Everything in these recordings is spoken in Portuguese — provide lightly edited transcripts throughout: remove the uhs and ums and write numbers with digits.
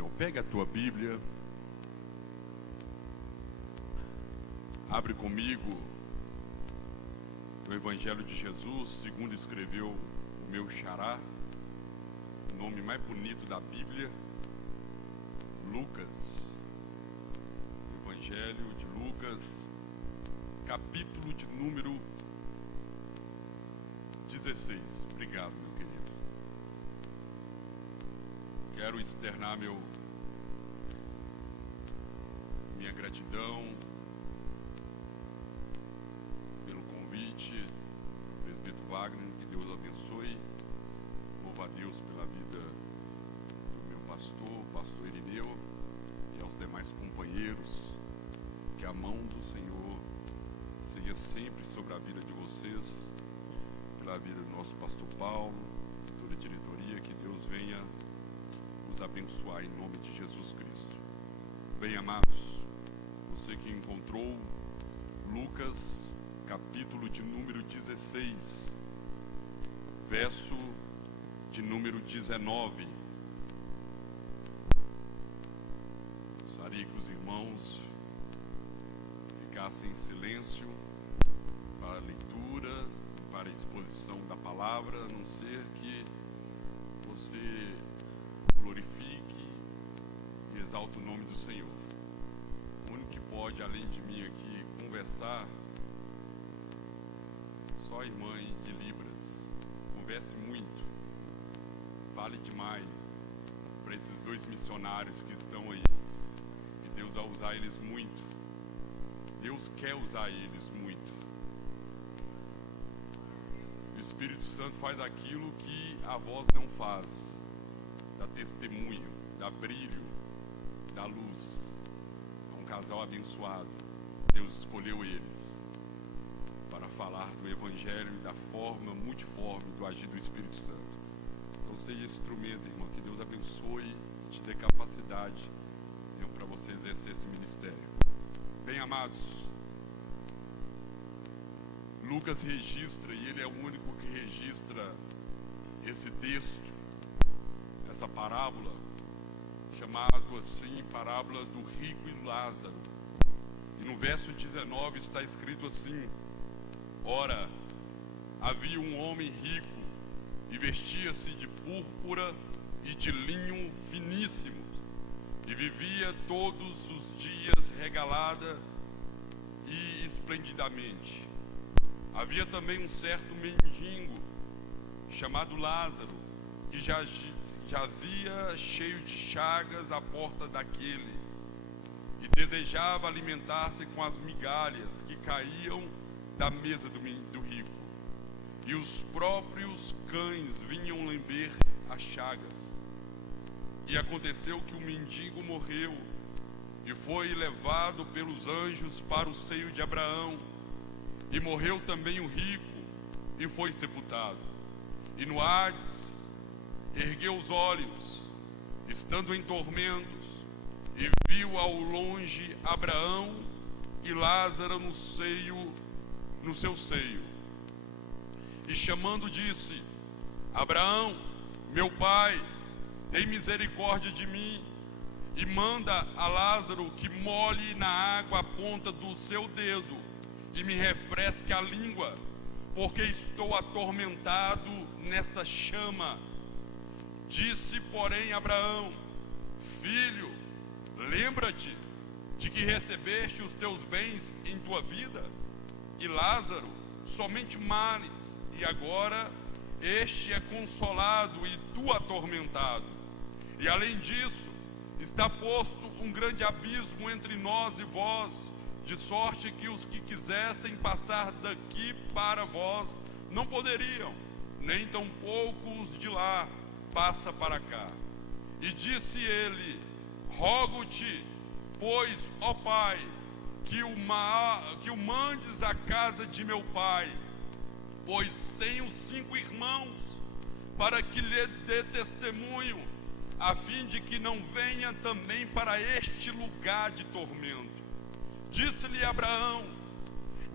Senhor. Pega a tua Bíblia, abre comigo o Evangelho de Jesus, segundo escreveu o meu xará, o nome mais bonito da Bíblia, Lucas. Evangelho de Lucas, capítulo de número 16. Obrigado, meu querido. Quero externar minha gratidão pelo convite do presbítero Wagner, que Deus o abençoe. Louvo a Deus pela vida do meu pastor Irineu, e aos demais companheiros. Que a mão do Senhor seja sempre sobre a vida de vocês, pela vida do nosso pastor Paulo, de toda a diretoria. Que Deus venha nos abençoar em nome de Jesus Cristo. Bem, amados, você que encontrou Lucas, capítulo de número 16, verso de número 19. Gostaria que os irmãos ficassem em silêncio para a leitura, para a exposição da palavra, a não ser que você glorifique e exalte o nome do Senhor. O único que pode, além de mim aqui, conversar, só a irmã de Libras. Converse muito, fale demais para esses dois missionários que estão aí. Que Deus vai usar eles muito. Deus quer usar eles muito. O Espírito Santo faz aquilo que a voz não faz. Dá testemunho, dá brilho, dá luz. É um casal abençoado. Deus escolheu eles para falar do Evangelho e da forma multiforme do agir do Espírito Santo. Então seja instrumento, irmão. Que Deus abençoe e te dê capacidade para você exercer esse ministério. Bem, amados, Lucas registra, e ele é o único que registra esse texto, essa parábola, chamado assim, parábola do rico e Lázaro. E no verso 19 está escrito assim: ora, havia um homem rico, e vestia-se de púrpura e de linho finíssimo, e vivia todos os dias regalada e esplendidamente. Havia também um certo mendigo, chamado Lázaro, que jazia cheio de chagas à porta daquele, e desejava alimentar-se com as migalhas que caíam da mesa do rico. E os próprios cães vinham lamber as chagas. E aconteceu que o mendigo morreu, e foi levado pelos anjos para o seio de Abraão. E morreu também o rico, e foi sepultado. E no Hades ergueu os olhos, estando em tormentos, e viu ao longe Abraão e Lázaro no seu seio. E chamando disse: Abraão, meu pai, tem misericórdia de mim, e manda a Lázaro que molhe na água a ponta do seu dedo e me refresque a língua, porque estou atormentado nesta chama. Disse, porém, Abraão: filho, lembra-te de que recebeste os teus bens em tua vida, e Lázaro somente males, e agora este é consolado e tu atormentado. E além disso, está posto um grande abismo entre nós e vós, de sorte que os que quisessem passar daqui para vós não poderiam, nem tampouco os de lá passa para cá. E disse ele: rogo-te, pois, ó Pai, que o mandes à casa de meu pai, pois tenho 5 irmãos, para que lhe dê testemunho, a fim de que não venha também para este lugar de tormento. Disse-lhe Abraão: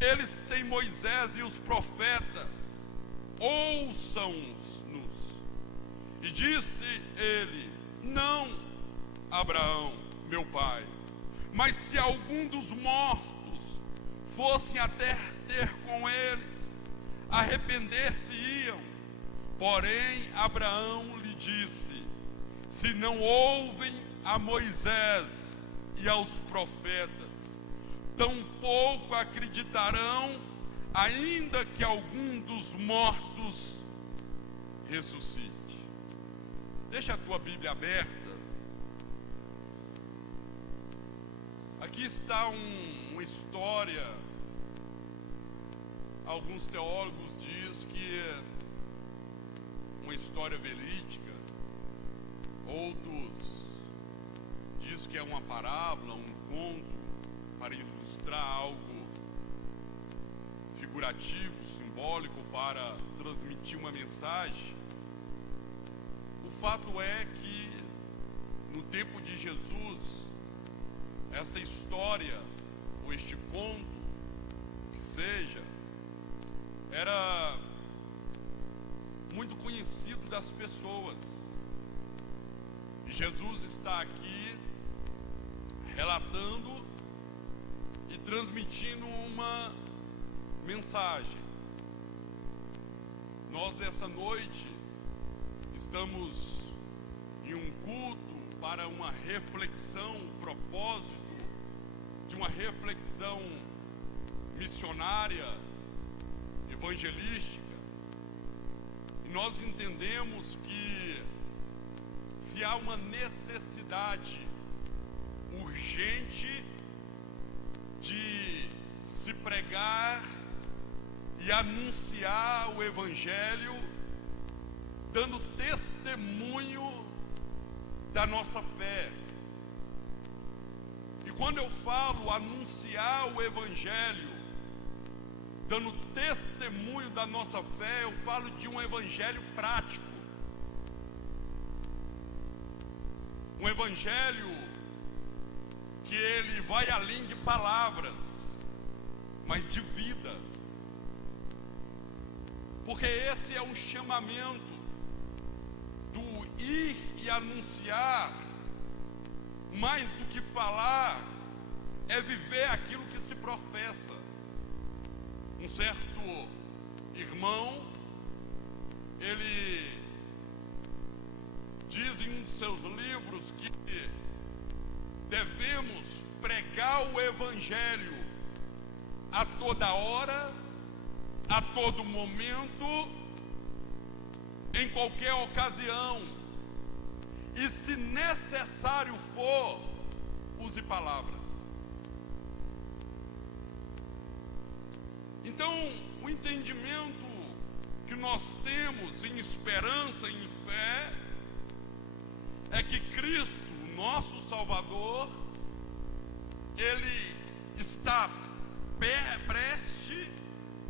eles têm Moisés e os profetas, ouçam-nos. E disse ele: não. Abraão, meu pai, mas se algum dos mortos fossem até ter com eles, arrepender-se-iam. Porém, Abraão lhe disse: se não ouvem a Moisés e aos profetas, tampouco acreditarão, ainda que algum dos mortos ressuscite. Deixa a tua Bíblia aberta. Aqui está uma história. Alguns teólogos dizem que é uma história verídica. Outros dizem que é uma parábola, um conto, para ilustrar algo figurativo, simbólico, para transmitir uma mensagem. O fato é que no tempo de Jesus, essa história, ou este conto, que seja, era muito conhecido das pessoas. E Jesus está aqui relatando e transmitindo uma mensagem. Nós, nessa noite, estamos em um culto para uma reflexão, propósito de uma reflexão missionária, evangelística. E nós entendemos que se há uma necessidade urgente de se pregar e anunciar o Evangelho, dando testemunho da nossa fé. E quando eu falo anunciar o Evangelho, dando testemunho da nossa fé, eu falo de um Evangelho prático. Um Evangelho que ele vai além de palavras, mas de vida. Porque esse é um chamamento do ir e anunciar. Mais do que falar, é viver aquilo que se professa. Um certo irmão, ele diz em um de seus livros que devemos pregar o Evangelho a toda hora, a todo momento, em qualquer ocasião, e se necessário for, use palavras. Então, o entendimento que nós temos em esperança, em fé, é que Cristo, o nosso Salvador, Ele está prestes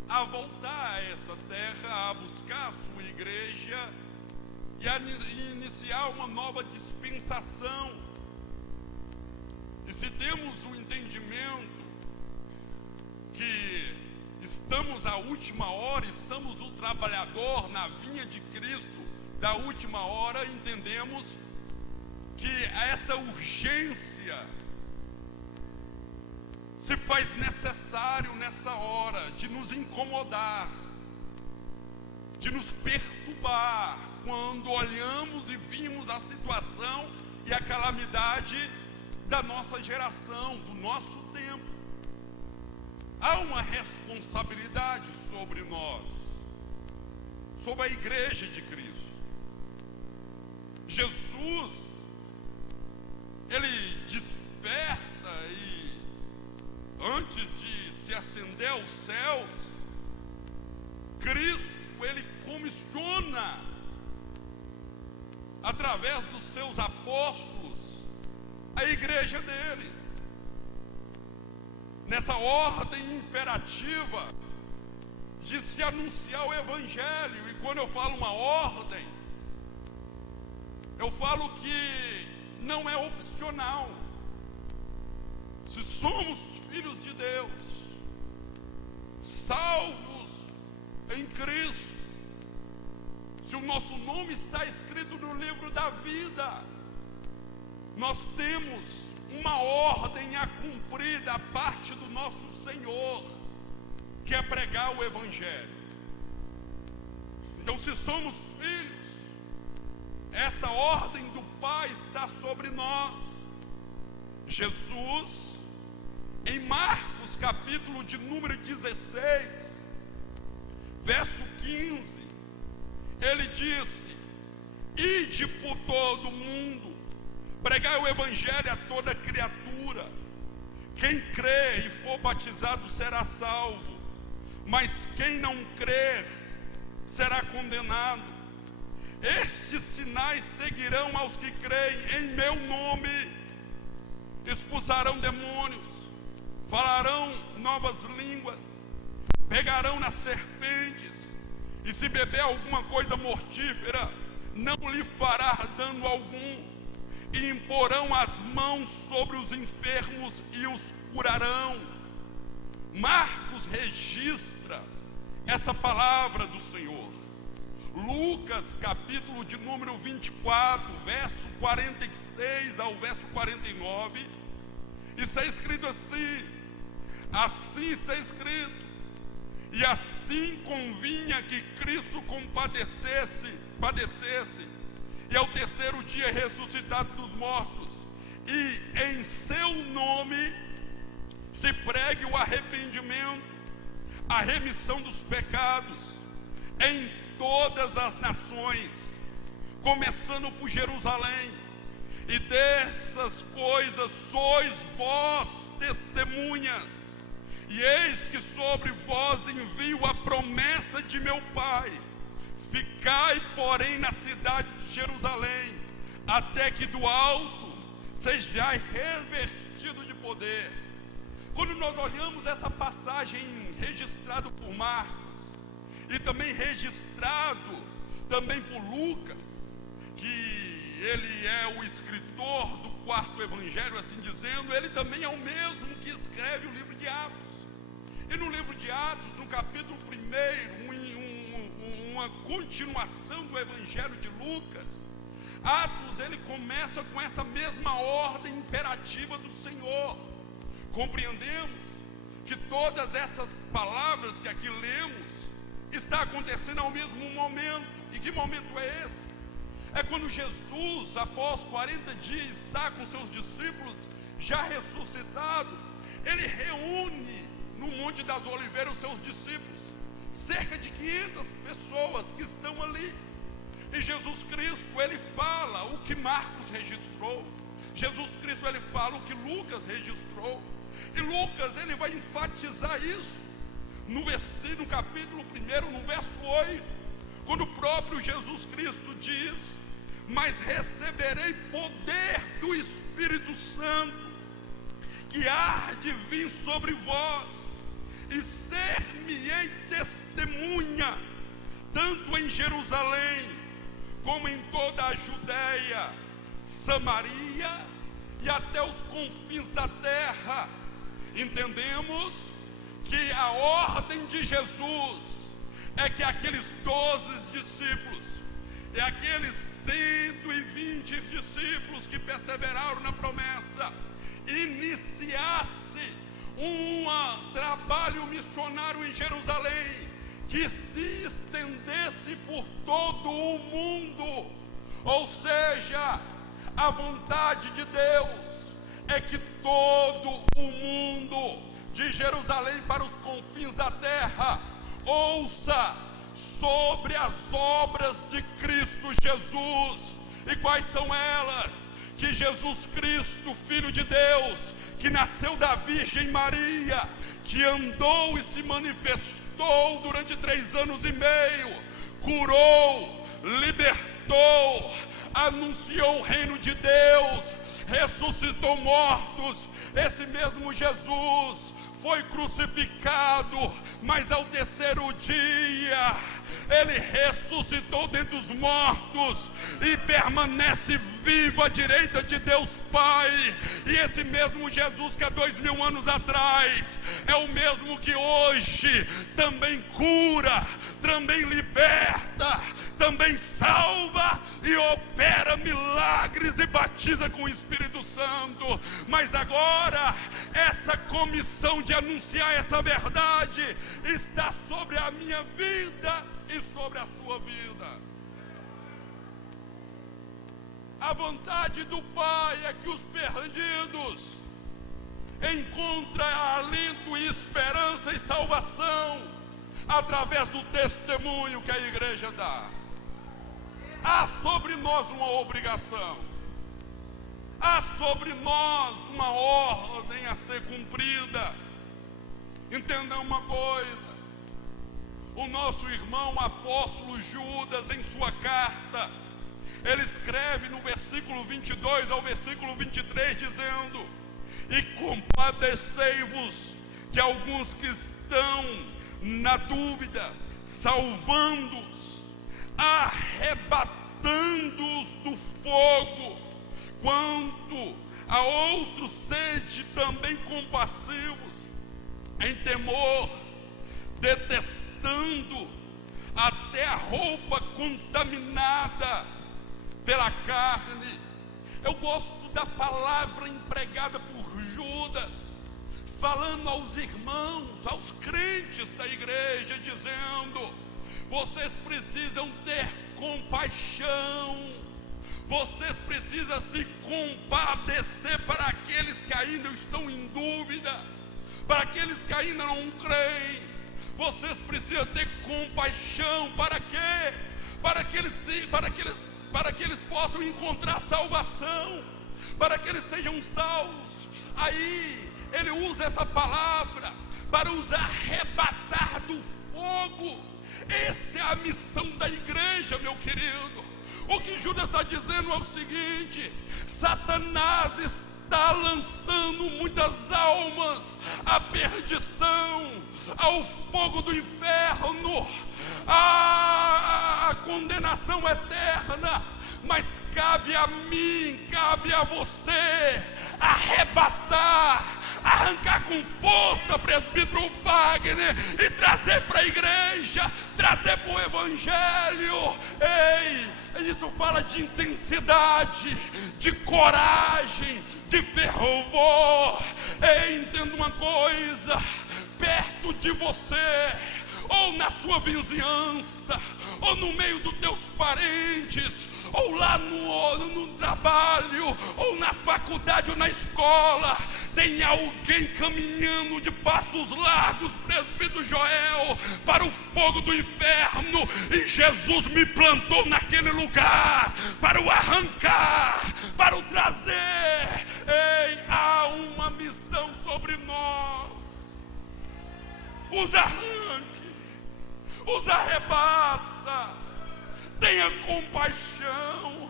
a voltar a essa terra, a buscar a sua igreja e a iniciar uma nova dispensação. E se temos o entendimento que estamos à última hora e somos o trabalhador na vinha de Cristo da última hora, entendemos que essa urgência se faz necessário nessa hora de nos incomodar, de nos perturbar, quando olhamos e vimos a situação e a calamidade da nossa geração, do nosso tempo. Há uma responsabilidade sobre nós, sobre a igreja de Cristo. Jesus, Ele desperta e antes de se ascender aos céus, Cristo, Ele comissiona através dos seus apóstolos a igreja dele, nessa ordem imperativa de se anunciar o Evangelho. E quando eu falo uma ordem, eu falo que não é opcional. Se somos filhos de Deus, salvos em Cristo, se o nosso nome está escrito no livro da vida, nós temos uma ordem a cumprir da parte do nosso Senhor, que é pregar o Evangelho. Então, se somos filhos, essa ordem do Pai está sobre nós. Jesus, em Marcos capítulo de número 16, verso 15, ele disse: ide por todo mundo, pregai o Evangelho a toda criatura. Quem crê e for batizado será salvo, mas quem não crer será condenado. Estes sinais seguirão aos que creem em meu nome: expulsarão demônios, falarão novas línguas, pegarão nas serpentes, e se beber alguma coisa mortífera, não lhe fará dano algum, e imporão as mãos sobre os enfermos e os curarão. Marcos registra essa palavra do Senhor. Lucas capítulo de número 24, verso 46 ao verso 49, está escrito assim: assim está escrito, e assim convinha que Cristo padecesse, e ao terceiro dia ressuscitado dos mortos, e em seu nome se pregue o arrependimento, a remissão dos pecados, em todas as nações, começando por Jerusalém. E dessas coisas sois vós testemunhas. E eis que sobre vós envio a promessa de meu Pai. Ficai, porém, na cidade de Jerusalém, até que do alto sejais revestido de poder. Quando nós olhamos essa passagem registrada por Marcos, e também registrado também por Lucas, que ele é o escritor do quarto evangelho, assim dizendo, ele também é o mesmo que escreve o livro de Atos. E no livro de Atos, no capítulo 1, uma continuação do evangelho de Lucas, Atos ele começa com essa mesma ordem imperativa do Senhor. Compreendemos que todas essas palavras que aqui lemos está acontecendo ao mesmo momento. E que momento é esse? É quando Jesus, após 40 dias, está com seus discípulos já ressuscitado. Ele reúne no Monte das Oliveiras os seus discípulos, cerca de 500 pessoas que estão ali. E Jesus Cristo, ele fala o que Marcos registrou, Jesus Cristo, ele fala o que Lucas registrou, e Lucas, ele vai enfatizar isso no capítulo 1, no verso 8, quando o próprio Jesus Cristo diz: mas receberei poder do Espírito Santo, que há de vir sobre vós, e ser-me-ei testemunha, tanto em Jerusalém, como em toda a Judéia, Samaria e até os confins da terra. Entendemos que a ordem de Jesus é que aqueles 12 discípulos e aqueles 120 discípulos que perseveraram na promessa iniciasse um trabalho missionário em Jerusalém, que se estendesse por todo o mundo. Ou seja, a vontade de Deus é que todo o mundo, de Jerusalém para os confins da terra, ouça sobre as obras de Cristo Jesus. E quais são elas? Que Jesus Cristo, Filho de Deus, que nasceu da Virgem Maria, que andou e se manifestou durante 3 anos e meio, curou, libertou, anunciou o reino de Deus, ressuscitou mortos. Esse mesmo Jesus foi crucificado, mas ao terceiro dia ele ressuscitou dentre os mortos e permanece vivo à direita de Deus Pai. E esse mesmo Jesus que há 2000 anos atrás é o mesmo que hoje também cura, também liberta, também salva e opera milagres e batiza com o Espírito Santo. Mas agora, essa comissão de anunciar essa verdade está sobre a minha vida e sobre a sua vida. A vontade do Pai é que os perdidos encontrem alento e esperança e salvação através do testemunho que a igreja dá. Há sobre nós uma obrigação, há sobre nós uma ordem a ser cumprida. Entenda uma coisa: o nosso irmão apóstolo Judas, em sua carta, ele escreve no versículo 22 ao versículo 23, dizendo: e compadecei-vos de alguns que estão na dúvida, salvando-os, arrebatando-os do fogo. Quanto a outros, sede também compassivos, em temor, detestando até a roupa contaminada pela carne. Eu gosto da palavra empregada por Judas, falando aos irmãos, aos crentes da igreja, dizendo: vocês precisam ter compaixão, vocês precisam se compadecer para aqueles que ainda estão em dúvida, para aqueles que ainda não creem. Vocês precisam ter compaixão. Para quê? Para que eles possam encontrar salvação, para que eles sejam salvos. Aí ele usa essa palavra para os arrebatar do fogo. Essa é a missão da igreja, meu querido. O que Judas está dizendo é o seguinte: Satanás está lançando muitas almas à perdição, ao fogo do inferno, à condenação eterna. Mas cabe a mim, cabe a você arrebatar, arrancar com força, presbítero Wagner, e trazer para a igreja, trazer para o evangelho. Ei, isso fala de intensidade, de coragem, de fervor. Ei, entenda uma coisa: perto de você, ou na sua vizinhança, ou no meio dos teus parentes, ou lá no trabalho, ou na faculdade, ou na escola, tem alguém caminhando de passos largos, presbítero Joel, para o fogo do inferno. E Jesus me plantou naquele lugar para o arrancar, para o trazer. Ei, há uma missão sobre nós. Os arranque, os arrebata. Tenha compaixão,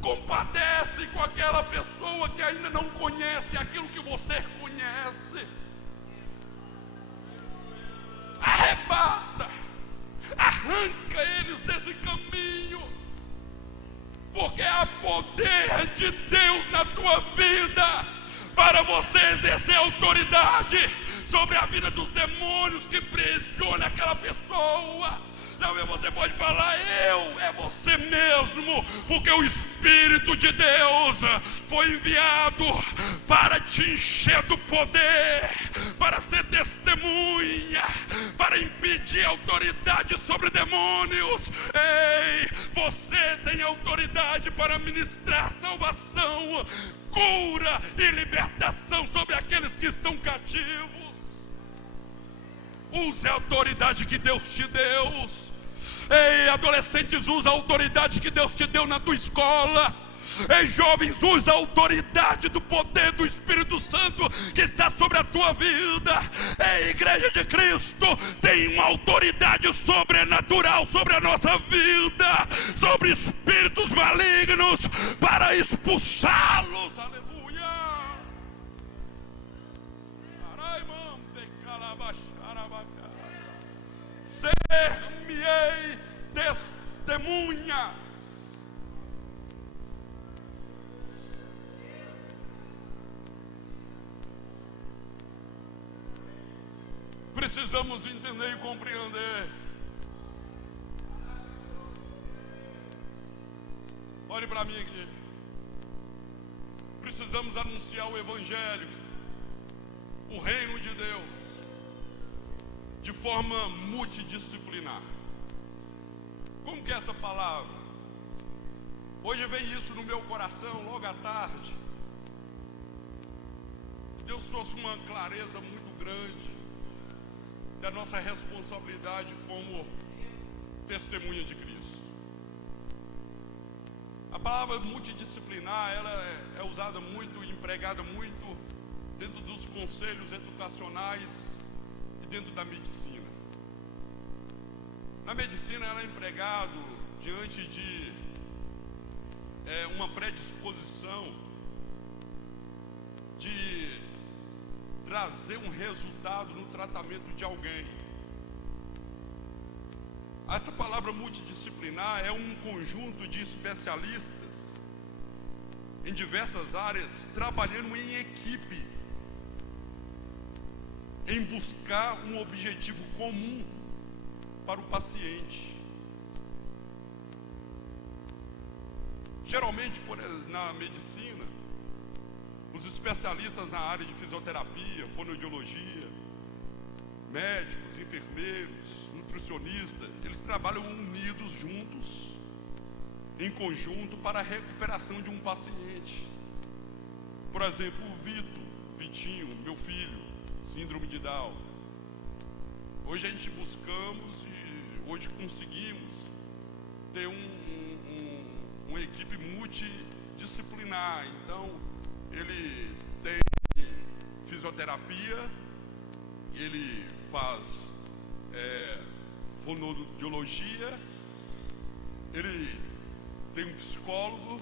compadece com aquela pessoa que ainda não conhece aquilo que você conhece. Arrebata, arranca eles desse caminho, porque há poder de Deus na tua vida para você exercer autoridade sobre a vida dos demônios que prisionam aquela pessoa. Talvez você pode falar: é você mesmo, porque o Espírito de Deus foi enviado para te encher do poder, para ser testemunha, para impedir autoridade sobre demônios. Ei, você tem autoridade para ministrar salvação, cura e libertação sobre aqueles que estão cativos. Use a autoridade que Deus te deu. Ei, adolescentes, usa a autoridade que Deus te deu na tua escola. Ei, jovens, usa a autoridade do poder do Espírito Santo que está sobre a tua vida. Ei, igreja de Cristo, tem uma autoridade sobrenatural sobre a nossa vida, sobre espíritos malignos, para expulsá-los. Aleluia. Ser-me-ei testemunhas. Precisamos entender e compreender Olhe para mim aqui. Precisamos anunciar o Evangelho, o reino de Deus, de forma multidisciplinar. Como que é essa palavra? Hoje vem isso no meu coração, logo à tarde. Deus trouxe uma clareza muito grande da nossa responsabilidade como testemunha de Cristo. A palavra multidisciplinar, ela é usada muito, empregada muito dentro dos conselhos educacionais e dentro da medicina. Na medicina, ela é empregado diante de uma predisposição de trazer um resultado no tratamento de alguém. Essa palavra multidisciplinar é um conjunto de especialistas em diversas áreas, trabalhando em equipe, em buscar um objetivo comum para o paciente. Geralmente, na medicina, os especialistas na área de fisioterapia, fonoaudiologia, médicos, enfermeiros, nutricionistas, eles trabalham unidos juntos, em conjunto, para a recuperação de um paciente. Por exemplo, o Vitinho, meu filho, síndrome de Down. Hoje a gente buscamos e hoje conseguimos ter uma equipe multidisciplinar. Então, ele tem fisioterapia, ele faz fonoaudiologia, ele tem um psicólogo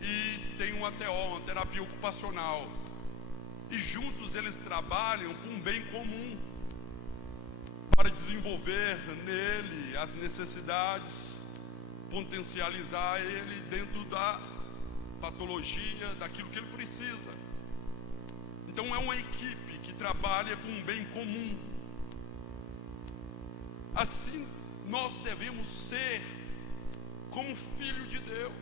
e tem uma TO, uma terapia ocupacional. E juntos eles trabalham por um bem comum, para desenvolver nele as necessidades, potencializar ele dentro da patologia, daquilo que ele precisa. Então é uma equipe que trabalha com um bem comum. Assim nós devemos ser como filho de Deus.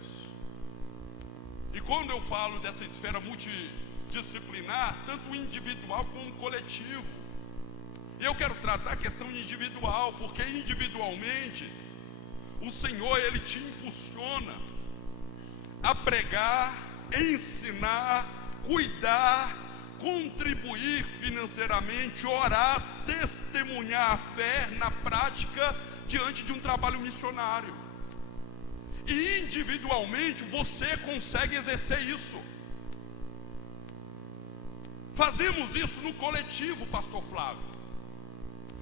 E quando eu falo dessa esfera multidisciplinar, tanto individual como coletivo, eu quero tratar a questão individual, porque individualmente o Senhor, Ele te impulsiona a pregar, ensinar, cuidar, contribuir financeiramente, orar, testemunhar a fé na prática diante de um trabalho missionário. E individualmente você consegue exercer isso. Fazemos isso no coletivo, pastor Flávio.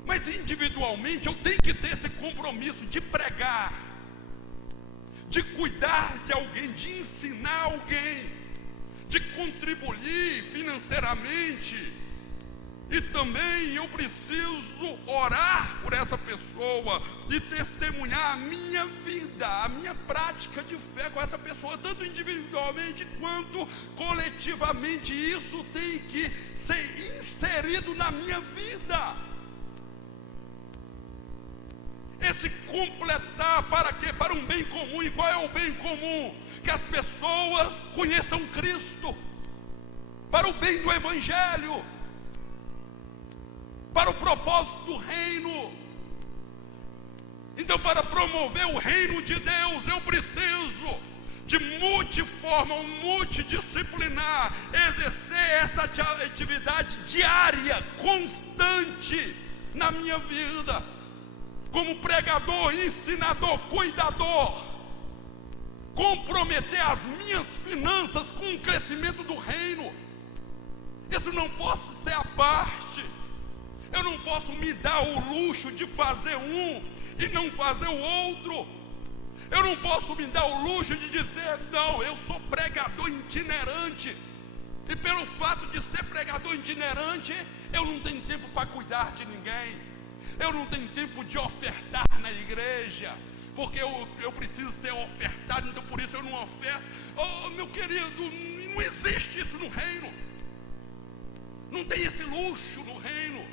Mas individualmente eu tenho que ter esse compromisso de pregar, de cuidar de alguém, de ensinar alguém, de contribuir financeiramente. E também eu preciso orar por essa pessoa e testemunhar a minha vida, a minha prática de fé com essa pessoa, tanto individualmente quanto coletivamente. Isso tem que ser inserido na minha vida. Esse completar para quê? Para um bem comum. E qual é o bem comum? Que as pessoas conheçam Cristo, para o bem do Evangelho, para o propósito do reino. Então, para promover o reino de Deus, eu preciso de multiforma, multidisciplinar, exercer essa atividade diária, constante na minha vida, como pregador, ensinador, cuidador, comprometer as minhas finanças com o crescimento do reino. Isso não posso ser à parte. Eu não posso me dar o luxo de fazer um e não fazer o outro. Eu não posso me dar o luxo de dizer, não, eu sou pregador itinerante, e pelo fato de ser pregador itinerante, eu não tenho tempo para cuidar de ninguém, eu não tenho tempo de ofertar na igreja, porque eu preciso ser ofertado, então por isso eu não oferto. Oh, meu querido, não existe isso no reino. Não tem esse luxo no reino,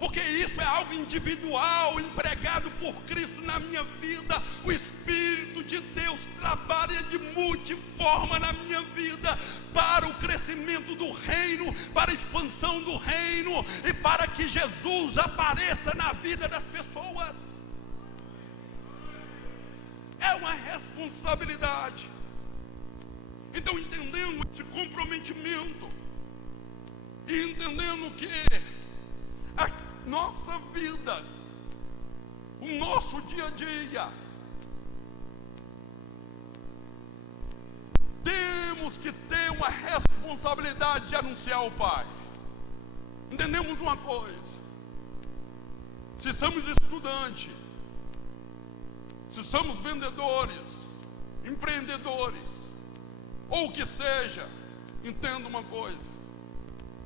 porque porque isso é algo individual, empregado por Cristo na minha vida. O Espírito de Deus trabalha de multiforma na minha vida, para o crescimento do reino, para a expansão do reino, e para que Jesus apareça na vida das pessoas. É uma responsabilidade. Então, entendendo esse comprometimento, e entendendo que a nossa vida, o nosso dia a dia, temos que ter uma responsabilidade de anunciar ao Pai. Entendemos uma coisa: se somos estudantes, se somos vendedores, empreendedores, ou o que seja, entenda uma coisa: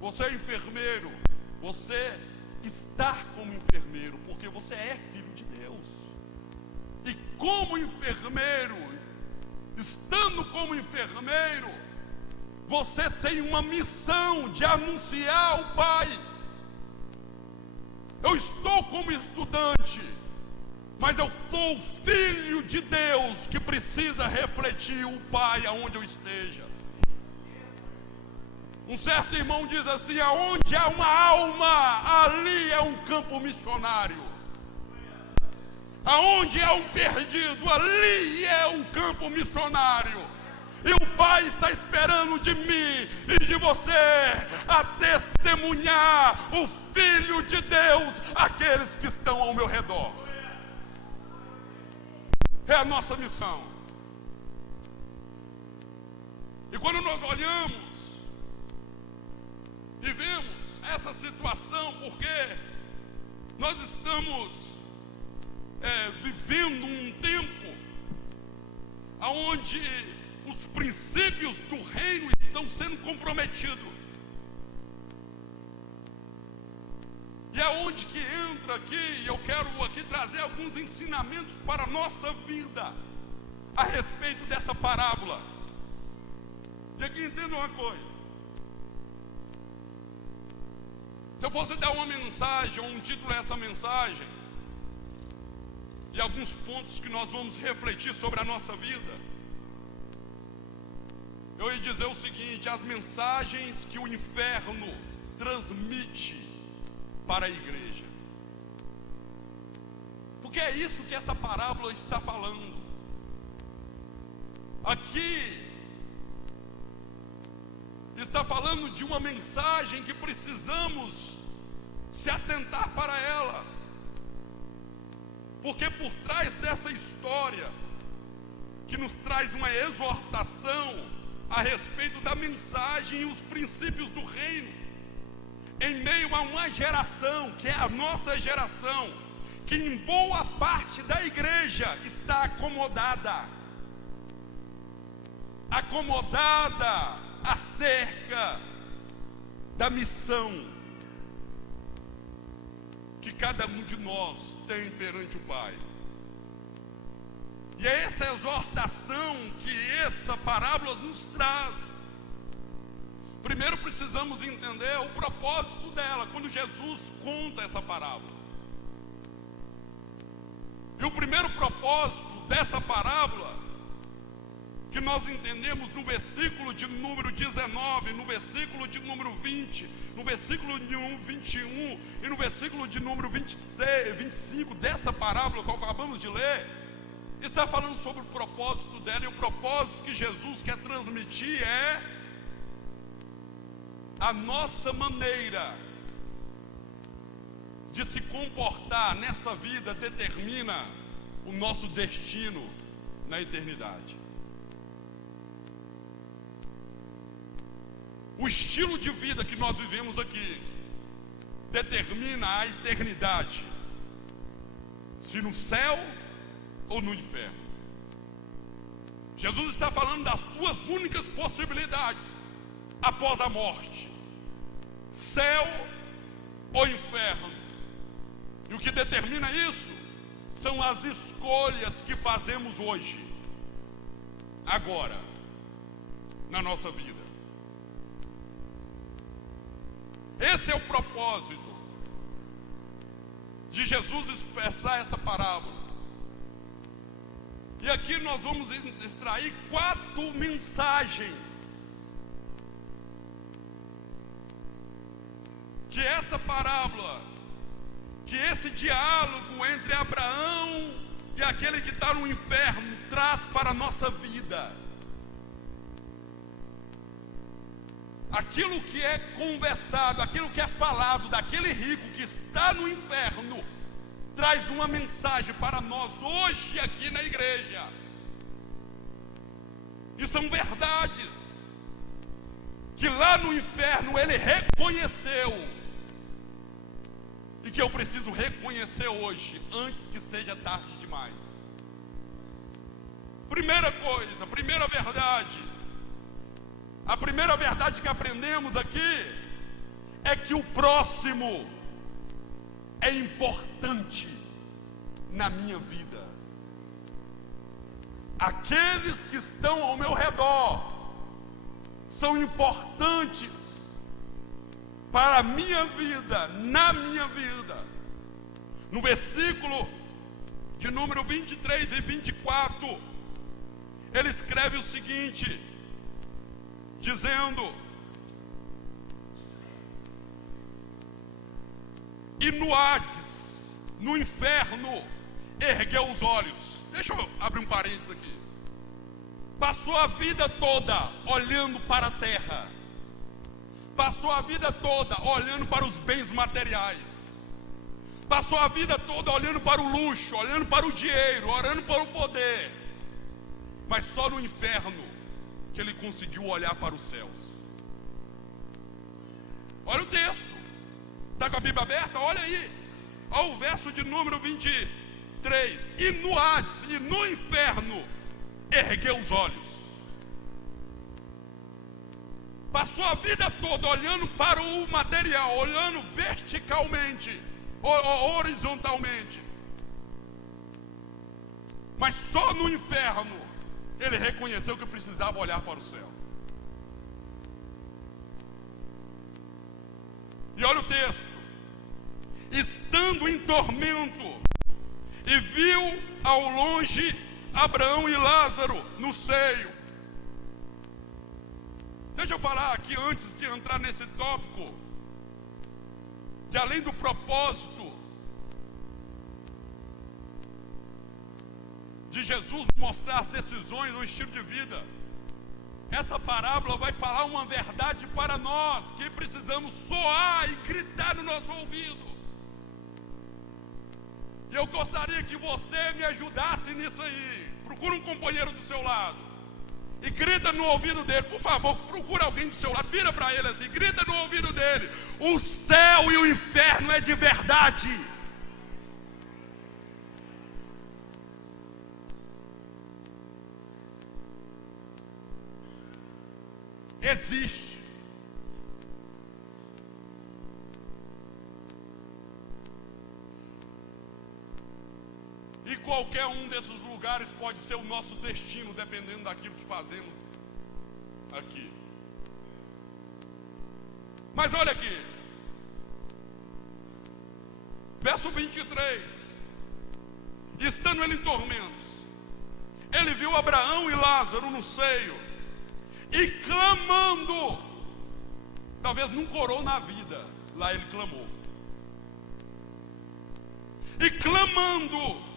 você é enfermeiro, você está como enfermeiro, porque você é filho de Deus. E como enfermeiro, estando como enfermeiro, você tem uma missão de anunciar ao Pai. Eu estou como estudante, mas eu sou o filho de Deus que precisa refletir o Pai aonde eu esteja. Um certo irmão diz assim: aonde há uma alma, ali é um campo missionário. Aonde há um perdido, ali é um campo missionário. E o Pai está esperando de mim e de você a testemunhar o Filho de Deus àqueles que estão ao meu redor. É a nossa missão. E quando nós olhamos e vemos essa situação, porque nós estamos vivendo um tempo onde os princípios do reino estão sendo comprometidos. E é onde que entra aqui, eu quero aqui trazer alguns ensinamentos para a nossa vida a respeito dessa parábola. E aqui entenda uma coisa: se eu fosse dar uma mensagem, ou um título a essa mensagem, e alguns pontos que nós vamos refletir sobre a nossa vida, eu ia dizer o seguinte: as mensagens que o inferno transmite para a igreja. Porque é isso que essa parábola está falando. Aqui está falando de uma mensagem que precisamos se atentar para ela, porque por trás dessa história, que nos traz uma exortação a respeito da mensagem e os princípios do reino, em meio a uma geração, que é a nossa geração, que em boa parte da igreja está acomodada acerca da missão que cada um de nós tem perante o Pai. E é essa exortação que essa parábola nos traz. Primeiro precisamos entender o propósito dela, quando Jesus conta essa parábola. E o primeiro propósito dessa parábola, que nós entendemos no versículo de número 19, no versículo de número 20, no versículo de 21 e no versículo de número 25 dessa parábola que acabamos de ler, está falando sobre o propósito dela. E o propósito que Jesus quer transmitir é: a nossa maneira de se comportar nessa vida determina o nosso destino na eternidade. O estilo de vida que nós vivemos aqui determina a eternidade, se no céu ou no inferno. Jesus está falando das duas únicas possibilidades após a morte: céu ou inferno. E o que determina isso são as escolhas que fazemos hoje, agora, na nossa vida. Esse é o propósito. de Jesus expressar essa parábola. E aqui nós vamos extrair 4 mensagens que essa parábola, que esse diálogo entre Abraão e aquele que está no inferno traz para a nossa vida. Aquilo que é conversado, aquilo que é falado daquele rico que está no inferno, traz uma mensagem para nós hoje aqui na igreja. E são verdades que lá no inferno ele reconheceu, e que eu preciso reconhecer hoje, antes que seja tarde demais. Primeira coisa, primeira verdade, a primeira verdade que aprendemos aqui é que o próximo é importante na minha vida. Aqueles que estão ao meu redor são importantes para a minha vida, na minha vida. No versículo de número 23 e 24, ele escreve o seguinte, dizendo: e no Hades, no inferno, ergueu os olhos. Deixa eu abrir um parênteses aqui. Passou a vida toda olhando para a terra. Passou a vida toda olhando para os bens materiais. Passou a vida toda olhando para o luxo, olhando para o dinheiro, olhando para o poder. Mas só no inferno que ele conseguiu olhar para os céus. Olha o texto. Está com a Bíblia aberta? Olha aí. Olha o verso de número 23. E no Hades, e no inferno, ergueu os olhos. Passou a vida toda olhando para o material, olhando verticalmente, horizontalmente. Mas só no inferno ele reconheceu que precisava olhar para o céu. E olha o texto. Estando em tormento, e viu ao longe Abraão e Lázaro no seio. Deixa eu falar aqui antes de entrar nesse tópico, que além do propósito de Jesus mostrar as decisões, o estilo de vida, essa parábola vai falar uma verdade para nós, que precisamos soar e gritar no nosso ouvido. E eu gostaria que você me ajudasse nisso aí. Procura um companheiro do seu lado e grita no ouvido dele, por favor, procura alguém do seu lado, vira para ele assim, grita no ouvido dele: o céu e o inferno é de verdade. Existe. E qualquer um desses lugares pode ser o nosso destino, dependendo daquilo que fazemos aqui. Mas olha aqui, verso 23. Estando ele em tormentos, ele viu Abraão e Lázaro no seio, e clamando. Talvez nunca orou na vida, lá ele clamou. E clamando,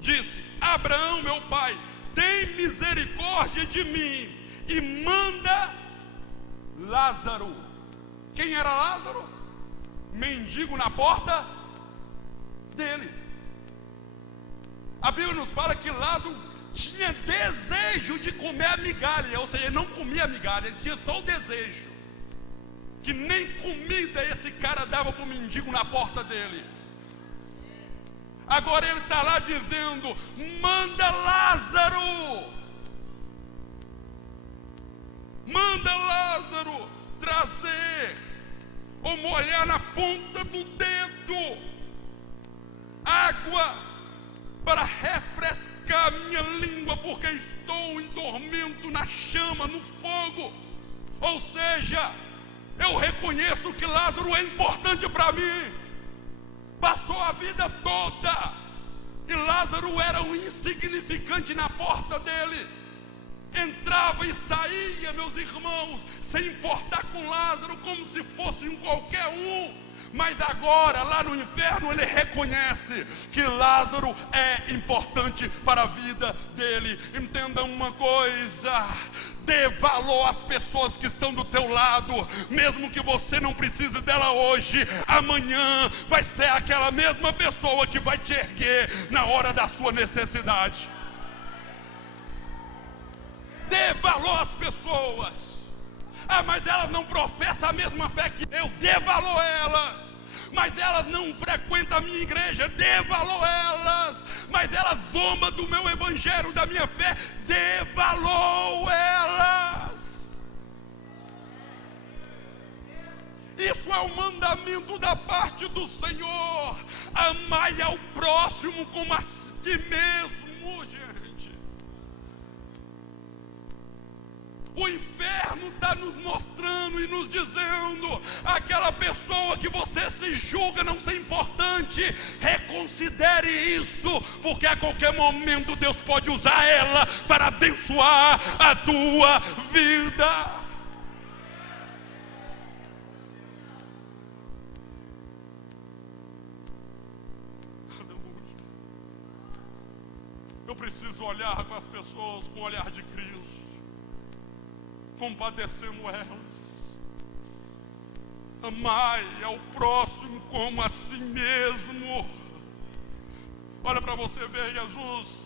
disse: Abraão, meu pai, tem misericórdia de mim e manda Lázaro. Quem era Lázaro? Mendigo na porta dele. A Bíblia nos fala que Lázaro tinha desejo de comer a migalha, ou seja, ele não comia a migalha, ele tinha só o desejo. Que nem comida esse cara dava para o mendigo na porta dele. Agora ele está lá dizendo: manda Lázaro, manda Lázaro trazer ou molhar na ponta do dedo água para refrescar minha língua, porque estou em tormento, na chama, no fogo. Ou seja, eu reconheço que Lázaro é importante para mim. passou a vida toda, e Lázaro era um insignificante na porta dele. Entrava e saía, meus irmãos, sem importar com Lázaro, como se fosse um qualquer um. Mas agora, lá no inferno, ele reconhece que Lázaro é importante para a vida dele. Entenda uma coisa: dê valor às pessoas que estão do teu lado, mesmo que você não precise dela hoje. Amanhã vai ser aquela mesma pessoa que vai te erguer na hora da sua necessidade. Dê valor às pessoas. Ah, mas elas não professam a mesma fé que eu. Dê valor a elas. Mas elas não frequentam a minha igreja. Dê valor a elas. Mas elas zombam do meu evangelho, da minha fé. Dê valor a elas. Isso é o mandamento da parte do Senhor. Amai ao próximo como a ti mesmo, gente. O inferno está nos mostrando e nos dizendo: aquela pessoa que você se julga não ser importante, reconsidere isso, porque a qualquer momento Deus pode usar ela para abençoar a tua vida. Aleluia. Eu preciso olhar com as pessoas com o olhar de Cristo, compadecendo elas. Amai ao próximo como a si mesmo. Olha para você ver Jesus.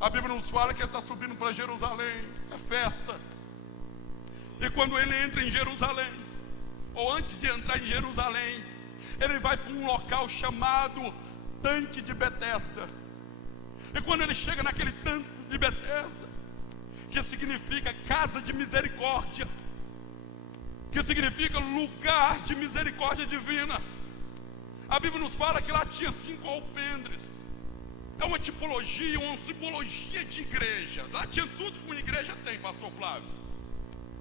A Bíblia nos fala que ele está subindo para Jerusalém, é festa. E quando ele entra em Jerusalém, ou antes de entrar em Jerusalém, ele vai para um local chamado Tanque de Betesda. E quando ele chega naquele Tanque de Betesda, que significa casa de misericórdia, que significa lugar de misericórdia divina, a Bíblia nos fala que lá tinha 5 alpendres. É uma tipologia, uma simbologia de igreja. Lá tinha tudo que uma igreja tem, pastor Flávio.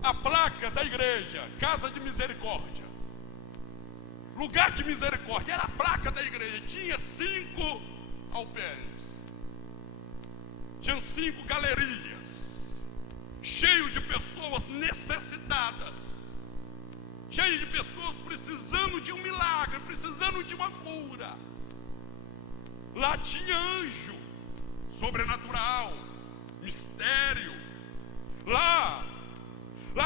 A placa da igreja, casa de misericórdia, lugar de misericórdia, era a placa da igreja. Tinha 5 alpendres, tinha 5 galerias, cheio de pessoas necessitadas, cheio de pessoas precisando de um milagre, precisando de uma cura. Lá tinha anjo, sobrenatural, mistério. Lá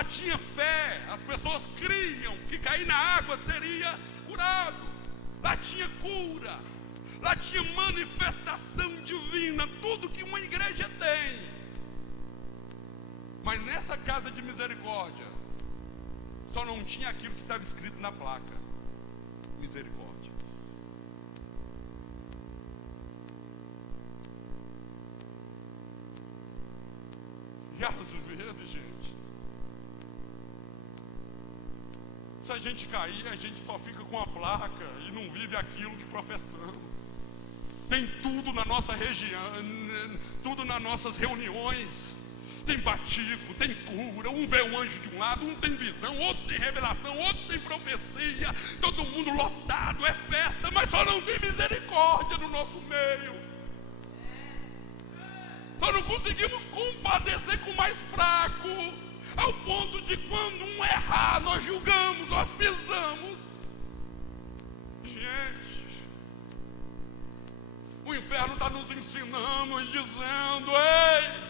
tinha fé, as pessoas criam que cair na água seria curado. Lá tinha cura, lá tinha manifestação divina, tudo que uma igreja tem. Mas nessa casa de misericórdia, só não tinha aquilo que estava escrito na placa: misericórdia. E às vezes, gente, se a gente cair, a gente só fica com a placa e não vive aquilo que professamos. Tem tudo na nossa região, tudo nas nossas reuniões. Tem batismo, tem cura, um vê o anjo de um lado, um tem visão, outro tem revelação, outro tem profecia, todo mundo lotado, é festa, mas só não tem misericórdia no nosso meio. Só não conseguimos compadecer com o mais fraco, ao ponto de quando um errar, nós julgamos, nós pisamos. Gente, o inferno está nos ensinando e dizendo: ei,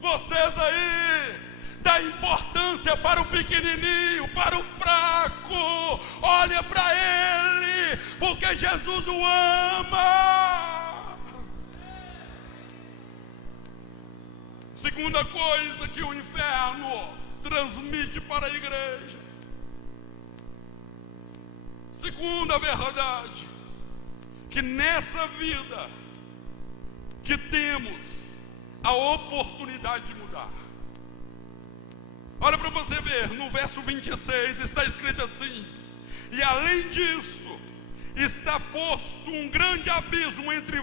vocês aí, dá importância para o pequenininho, para o fraco, olha para ele, porque Jesus o ama. Segunda coisa que o inferno transmite para a igreja, segunda verdade, que nessa vida que temos a oportunidade de mudar. Olha para você ver, no verso 26 está escrito assim: e além disso, está posto um grande abismo entre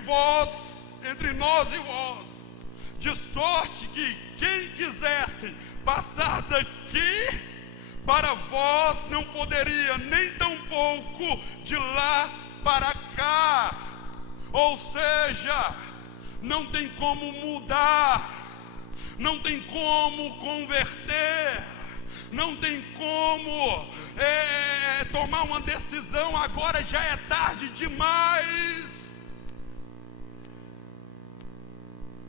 nós e vós, de sorte que quem quisesse passar daqui para vós não poderia, nem tampouco de lá para cá. Ou seja, não tem como mudar, não tem como converter, não tem como tomar uma decisão, agora já é tarde demais.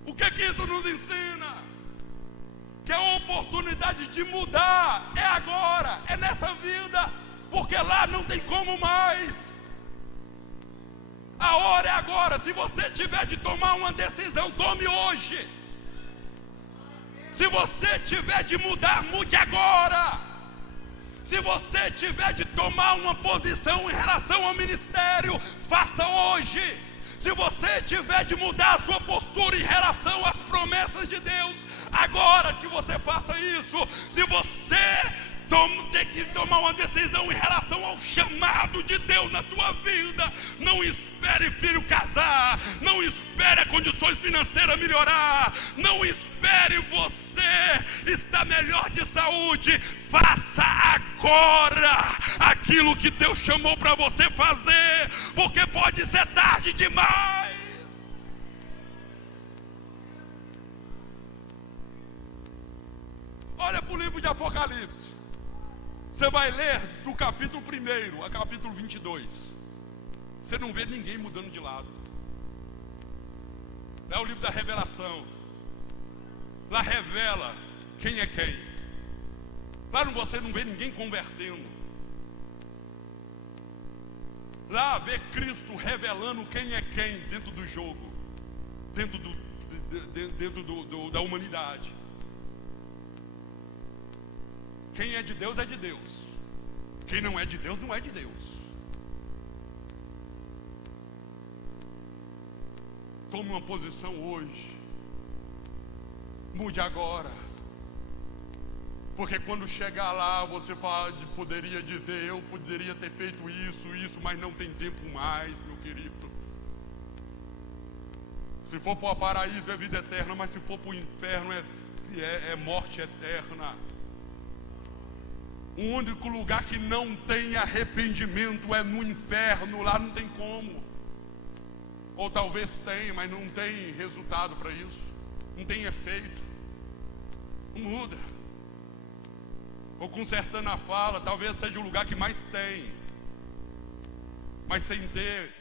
O que isso nos ensina? Que a oportunidade de mudar é agora, é nessa vida, porque lá não tem como mais. A hora é agora. Se você tiver de tomar uma decisão, tome hoje. Se você tiver de mudar, mude agora. Se você tiver de tomar uma posição em relação ao ministério, faça hoje. Se você tiver de mudar a sua postura em relação às promessas de Deus, agora que você faça isso. Se você tem que tomar uma decisão em relação ao chamado de Deus na tua vida, não espere filho casar, não espere as condições financeiras melhorar, não espere você estar melhor de saúde. Faça agora aquilo que Deus chamou para você fazer, porque pode ser tarde demais. Olha para o livro de Apocalipse. Você vai ler do capítulo 1 ao capítulo 22. Você não vê ninguém mudando de lado. É o livro da revelação. Lá revela quem é quem. Lá você não vê ninguém convertendo. Lá vê Cristo revelando quem é quem dentro do jogo, dentro da humanidade. Quem é de Deus é de Deus. Quem não é de Deus não é de Deus. Tome uma posição hoje. Mude agora. Porque quando chegar lá, você poderia dizer: eu poderia ter feito isso, mas não tem tempo mais, meu querido. Se for para o paraíso é vida eterna, mas se for para o inferno é morte eterna. O único lugar que não tem arrependimento é no inferno. Lá não tem como. Ou talvez tenha, mas não tem resultado para isso. Não tem efeito. Não muda. Ou consertando a fala, talvez seja o lugar que mais tem, mas sem ter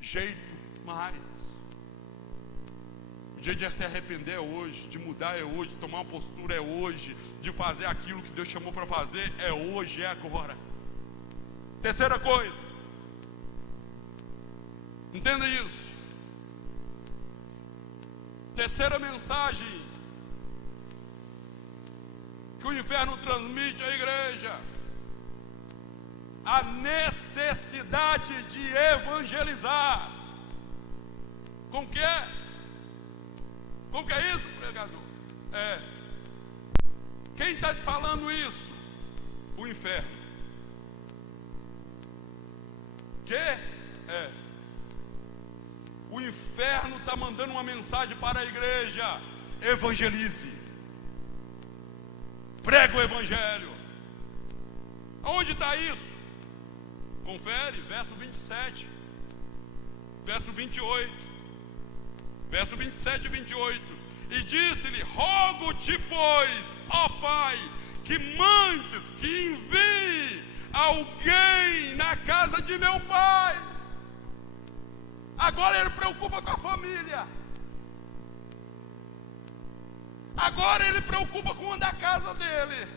jeito mais. O dia de se arrepender é hoje, de mudar é hoje, de tomar uma postura é hoje, de fazer aquilo que Deus chamou para fazer é hoje, é agora. Terceira coisa, entenda isso. Terceira mensagem que o inferno transmite à igreja: a necessidade de evangelizar. Como que é? Como que é isso, pregador? Quem está falando isso? O inferno. O inferno está mandando uma mensagem para a igreja: evangelize. Prega o evangelho. Aonde está isso? Confere, verso 27, verso 28. Verso 27 e 28. E disse-lhe: rogo-te, pois, ó Pai, que mandes, que envie alguém na casa de meu pai. Agora ele preocupa com a família. Agora ele preocupa com a casa dele.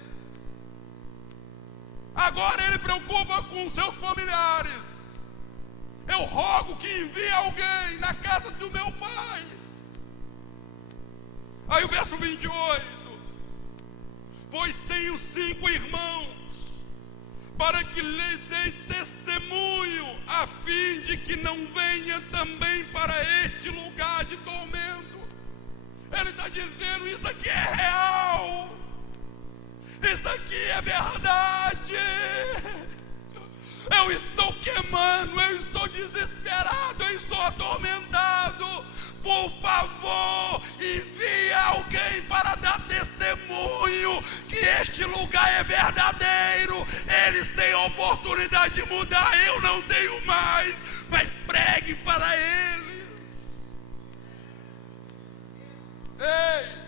Agora ele preocupa com os seus familiares. Eu rogo que envie alguém na casa do meu pai. Aí o verso 28. Pois tenho 5 irmãos, para que lhe dê testemunho, a fim de que não venha também para este lugar de tormento. Ele está dizendo: isso aqui é real, isso aqui é verdade. Eu estou queimando, eu estou desesperado, eu estou atormentado. Por favor, envie alguém para dar testemunho que este lugar é verdadeiro. vontade de mudar, eu não tenho mais, mas pregue para eles. Ei!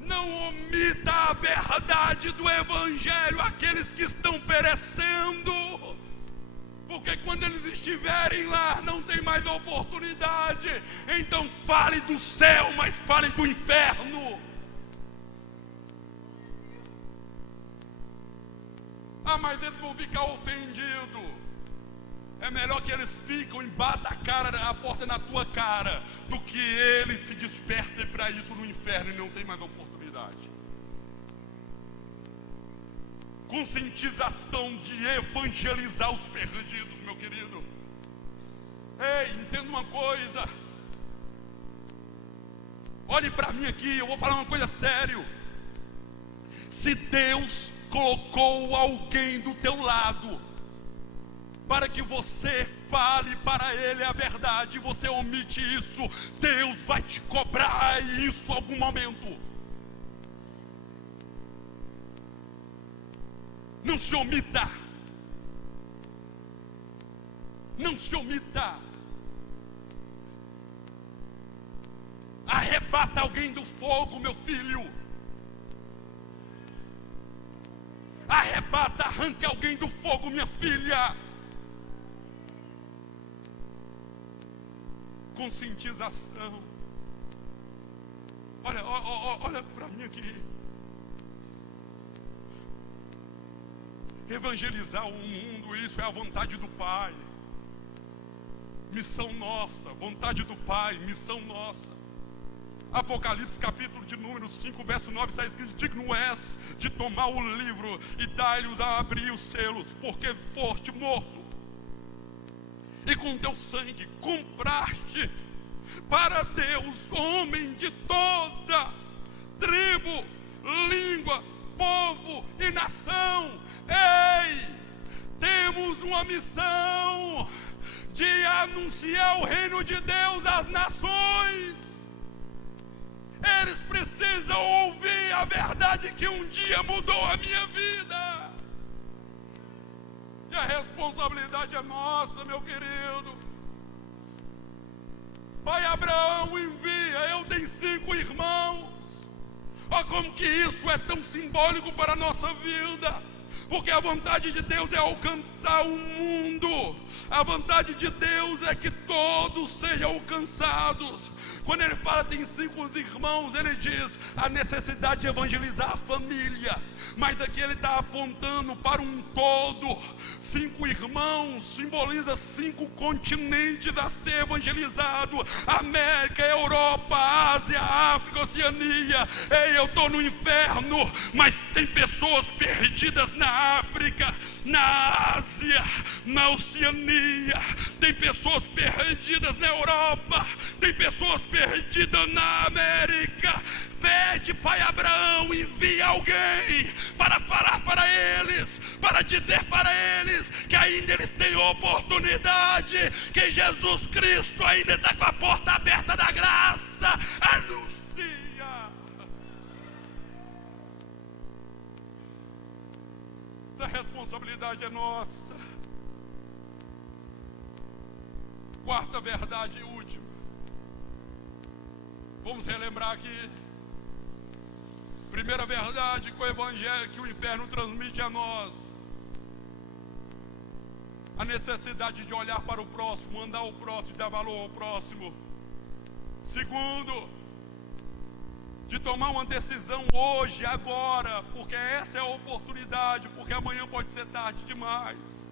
Não omita a verdade do Evangelho àqueles que estão perecendo, porque quando eles estiverem lá não tem mais oportunidade. Então fale do céu, mas fale do inferno. Ah, mas eles vão ficar ofendidos. É melhor que eles fiquem e batam a porta na tua cara, do que eles se despertem para isso no inferno e não tem mais oportunidade. Conscientização de evangelizar os perdidos, meu querido. Ei, entenda uma coisa. Olhe para mim aqui, eu vou falar uma coisa séria. Se Deus colocou alguém do teu lado para que você fale para ele a verdade, e você omite isso, Deus vai te cobrar isso em algum momento. Não se omita. Não se omita. Arrebata alguém do fogo, meu filho. Arrebata, arranca alguém do fogo, minha filha. Conscientização. Olha para mim aqui. Evangelizar o mundo, isso é a vontade do Pai. Missão nossa, vontade do Pai, missão nossa. Apocalipse capítulo de número 5, verso 9, está escrito: digno és de tomar o livro e dar-lhes a abrir os selos, porque foste morto, e com teu sangue compraste para Deus homem de toda tribo, língua, povo e nação. Ei, temos uma missão de anunciar o reino de Deus às nações. Eles precisam ouvir a verdade que um dia mudou a minha vida. E a responsabilidade é nossa, meu querido. Pai Abraão envia, eu tenho 5 irmãos. Olha como que isso é tão simbólico para a nossa vida. Porque a vontade de Deus é alcançar o mundo. A vontade de Deus é que todos sejam alcançados. Quando ele fala tem 5 irmãos, ele diz a necessidade de evangelizar a família. Mas aqui ele está apontando para um todo. 5 irmãos simboliza 5 continentes a ser evangelizado: América, Europa, Ásia, África, Oceania. Ei, eu estou no inferno, mas tem pessoas perdidas na África, na Ásia, na Oceania. Tem pessoas perdidas na Europa, tem pessoas perdidas na América. Pede, Pai Abraão, envia alguém para falar para eles, para dizer para eles que ainda eles têm oportunidade, que Jesus Cristo ainda está com a porta aberta da graça. Anuncia. Essa responsabilidade é nossa. Quarta verdade e última. Vamos relembrar aqui. Primeira verdade que o Evangelho, que o inferno transmite a nós: a necessidade de olhar para o próximo, andar ao próximo, dar valor ao próximo. Segundo, de tomar uma decisão hoje, agora, porque essa é a oportunidade, porque amanhã pode ser tarde demais.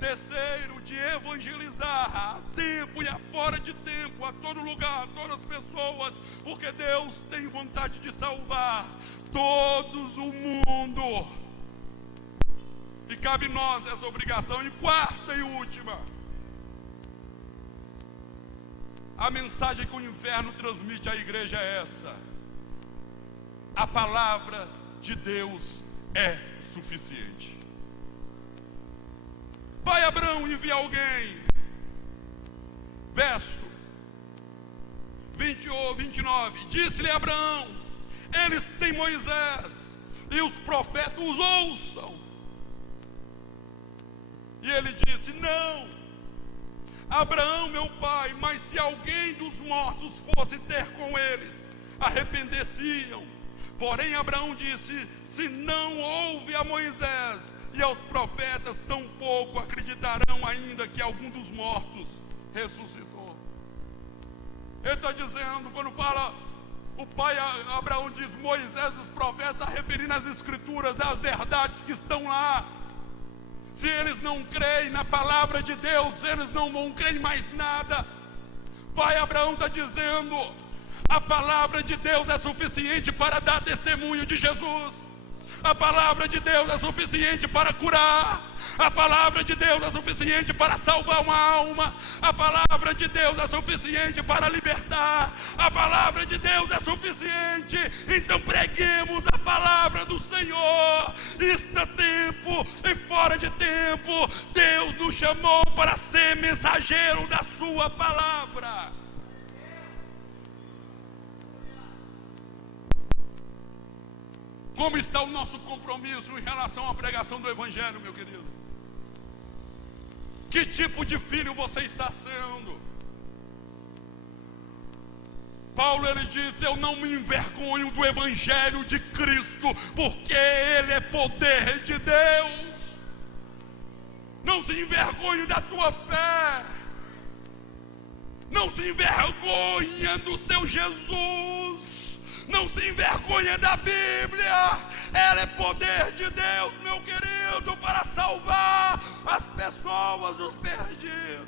Terceiro, de evangelizar a tempo e a fora de tempo, a todo lugar, a todas as pessoas, porque Deus tem vontade de salvar todos o mundo. E cabe nós essa obrigação. E quarta e última, a mensagem que o inferno transmite à igreja é essa: a palavra de Deus é suficiente. Pai Abraão envia alguém. Verso 29. Disse-lhe Abraão: eles têm Moisés e os profetas, os ouçam. ele disse: não, Abraão meu pai, mas se alguém dos mortos fosse ter com eles, arrepender-se-iam. Porém Abraão disse: se não houve a Moisés e aos profetas, tampouco acreditarão ainda que algum dos mortos ressuscitou. Ele está dizendo, quando fala, o pai Abraão diz Moisés e os profetas, referindo às escrituras, às verdades que estão lá. Se eles não creem na palavra de Deus, eles não vão crer em mais nada. Pai Abraão está dizendo, a palavra de Deus é suficiente para dar testemunho de Jesus. A palavra de Deus é suficiente para curar. A palavra de Deus é suficiente para salvar uma alma. A palavra de Deus é suficiente para libertar. A palavra de Deus é suficiente. Então preguemos a palavra do Senhor. Está tempo e fora de tempo, Deus nos chamou para ser mensageiro da sua palavra. Como está o nosso compromisso em relação à pregação do Evangelho, meu querido? Que tipo de filho você está sendo? Paulo, ele disse: eu não me envergonho do Evangelho de Cristo, porque ele é poder de Deus. Não se envergonhe da tua fé. Não se envergonha do teu Jesus. Não se envergonha da Bíblia. Ela é poder de Deus, meu querido, para salvar as pessoas, os perdidos.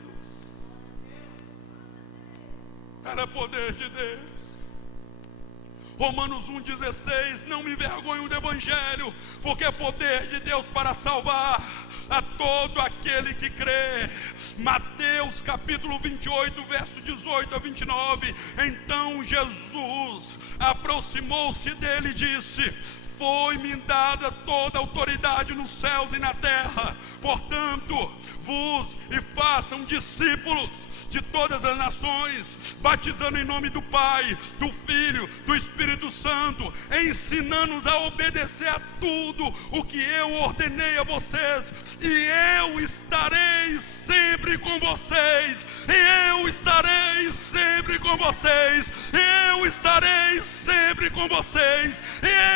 Ela é poder de Deus. Romanos 1,16: não me envergonho do Evangelho, porque é poder de Deus para salvar a todo aquele que crê. Mateus capítulo 28, verso 18 a 29. Então Jesus aproximou-se dele e disse: foi-me dada toda a autoridade nos céus e na terra. Portanto, vos e façam discípulos de todas as nações, batizando em nome do Pai, do Filho, do Espírito Santo, ensinando-os a obedecer a tudo o que eu ordenei a vocês, e eu estarei sempre com vocês, eu estarei sempre com vocês, eu estarei sempre com vocês,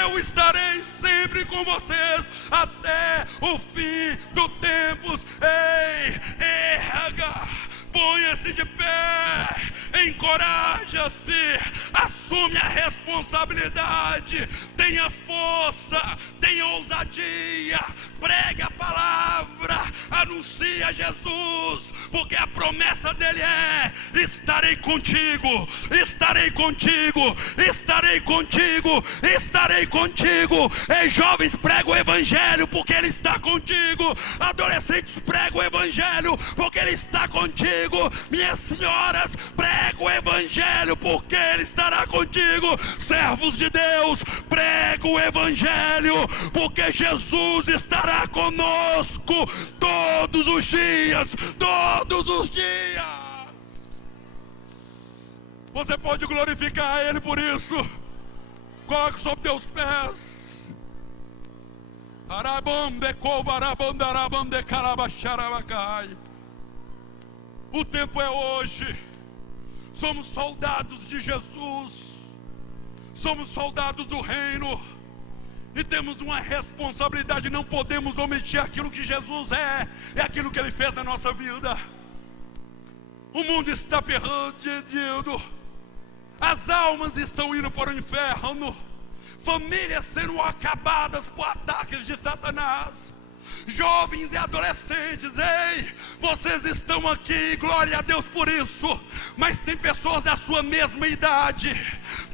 eu estarei sempre com vocês, até o fim do tempos. Ei, ponha-se de pé, encoraja-se, assume a responsabilidade, tenha força, tenha ousadia, pregue a palavra, anuncie Jesus, porque a promessa dele é: estarei contigo, estarei contigo, estarei contigo, estarei contigo. Ei, jovens, prega o Evangelho, porque ele está contigo. Adolescentes, prega o Evangelho, porque ele está contigo. Minhas senhoras, prega o Evangelho, porque ele estará contigo. Servos de Deus, prega o Evangelho, porque Jesus estará conosco todos os dias, todos os dias. Você pode glorificar Ele por isso. Coloque sobre teus pés. O tempo é hoje. Somos soldados de Jesus, somos soldados do reino, e temos uma responsabilidade. Não podemos omitir aquilo que Jesus é aquilo que Ele fez na nossa vida. O mundo está perdido, as almas estão indo para o inferno, famílias sendo acabadas por ataques de Satanás. Jovens e adolescentes, ei, vocês estão aqui, glória a Deus por isso. Mas tem pessoas da sua mesma idade,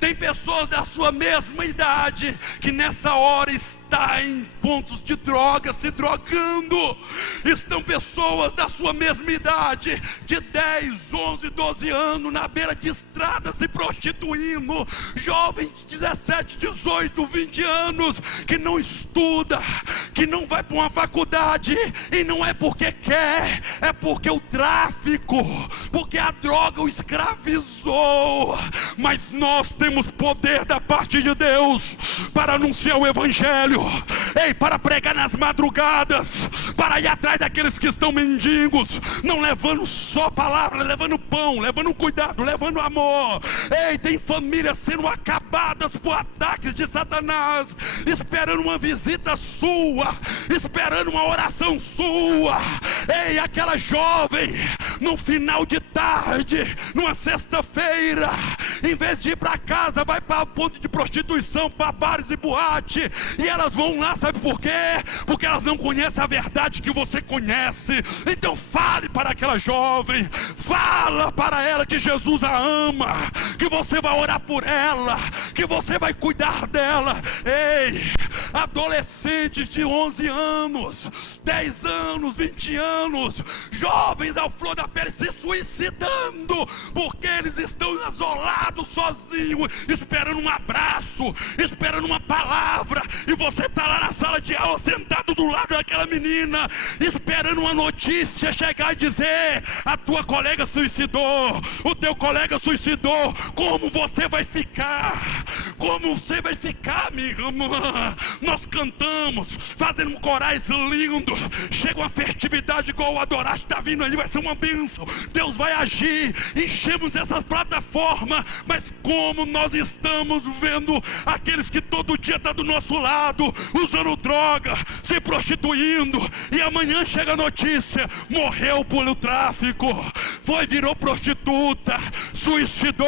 tem pessoas da sua mesma idade que nessa hora está em pontos de droga, se drogando. Estão pessoas da sua mesma idade, de 10, 11, 12 anos, na beira de estrada se prostituindo. Jovens de 17, 18, 20 anos que não estuda, que não vai para uma faculdade, e não é porque quer, é porque o tráfico, porque a droga o escravizou. Mas nós temos poder da parte de Deus para anunciar o Evangelho, para pregar nas madrugadas, para ir atrás daqueles que estão mendigos, não levando só palavra, levando pão, levando cuidado, levando amor. Tem famílias sendo acabadas por ataques de Satanás, esperando uma visita sua, esperando uma oração sua. Aquela jovem, no final de tarde, numa sexta-feira, em vez de ir para casa, vai para ponto de prostituição, para bares e boate, e elas vão lá, sabe por quê? Porque elas não conhecem a verdade que você conhece. Então fale para aquela jovem, fala para ela que Jesus a ama, que você vai orar por ela, que você vai cuidar dela. Adolescentes de 11 anos, 10 anos, 20 anos, jovens ao flor da pele se suicidando, porque eles estão isolados, sozinhos, esperando um abraço, esperando uma palavra, e você está lá na sala de aula, sentado do lado daquela menina, esperando uma notícia chegar e dizer: a tua colega suicidou, o teu colega suicidou. Como você vai ficar? Como você vai ficar, minha irmã? Nós cantamos, fazendo corais lindos, chega uma festividade igual o Adorar está vindo aí, vai ser uma bênção, Deus vai agir, enchemos essa plataforma, mas como nós estamos vendo aqueles que todo dia estão do nosso lado, usando droga, se prostituindo, e amanhã chega a notícia: morreu pelo tráfico, virou prostituta, suicidou.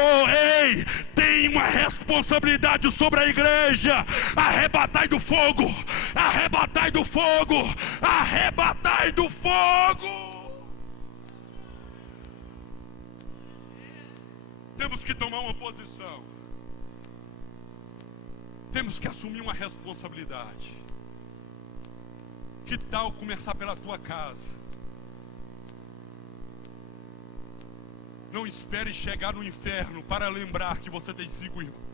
Tem uma responsabilidade sobre a igreja. Arrebatai do fogo, arrebatai do fogo, arrebatai do fogo. Temos que tomar uma posição, temos que assumir uma responsabilidade. Que tal começar pela tua casa? Não espere chegar no inferno para lembrar que você tem 5 irmãos.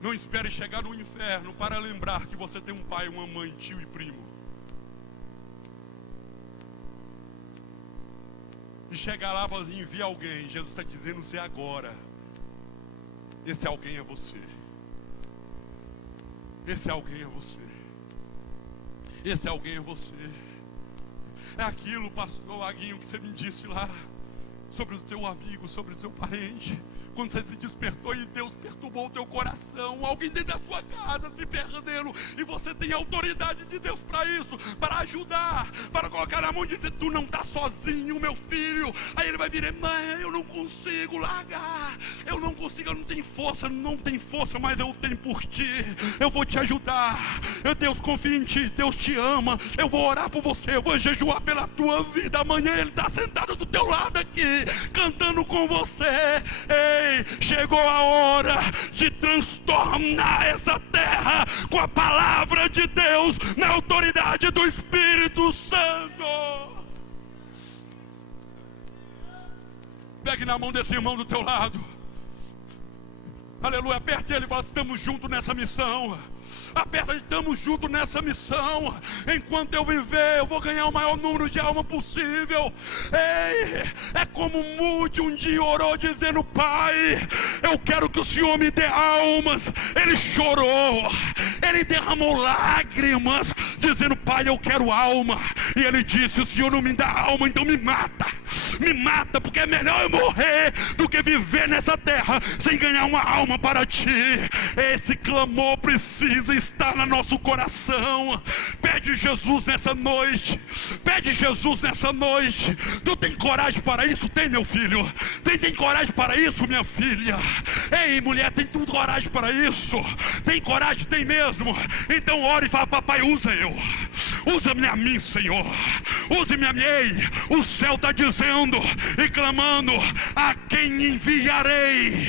Não espere chegar no inferno para lembrar que você tem um pai, uma mãe, tio e primo. E chegar lá e enviar alguém. Jesus está dizendo: se agora. Esse alguém é você. Esse alguém é você. Esse alguém é você. É aquilo, pastor Aguinho, que você me disse lá, sobre o teu amigo, sobre o seu parente, quando você se despertou e Deus perturbou o teu coração, alguém dentro da sua casa se perdendo, e você tem autoridade de Deus para isso, para ajudar, para colocar na mão e dizer: tu não está sozinho, meu filho. Aí ele vai vir: mãe, eu não consigo largar, eu não consigo, eu não tenho força, mas eu tenho por ti, eu vou te ajudar. Deus confia em ti, Deus te ama, eu vou orar por você, eu vou jejuar pela tua vida. Amanhã ele está sentado do teu lado aqui, cantando com você. Chegou a hora de transtornar essa terra com a palavra de Deus, na autoridade do Espírito Santo. Pegue na mão desse irmão do teu lado, aleluia, aperte ele e fala: estamos juntos nessa missão. Aperta, estamos juntos nessa missão. Enquanto eu viver, eu vou ganhar o maior número de almas possível. É como Mude um dia orou dizendo: Pai, eu quero que o Senhor me dê almas. Ele chorou, ele derramou lágrimas, dizendo: Pai, eu quero alma. E ele disse: o Senhor não me dá alma, então me mata. Me mata, porque é melhor eu morrer do que viver nessa terra sem ganhar uma alma para ti. Esse clamor precisa estar no nosso coração. Pede Jesus nessa noite. Pede Jesus nessa noite. Tu tem coragem para isso? Tem, meu filho? Tem coragem para isso, minha filha? Ei, mulher, tem tudo coragem para isso? Tem coragem? Tem mesmo? Então ore e fala: papai, usa eu. Usa-me a mim, Senhor. Use-me a mim. Ei, o céu está dizendo e clamando: a quem enviarei?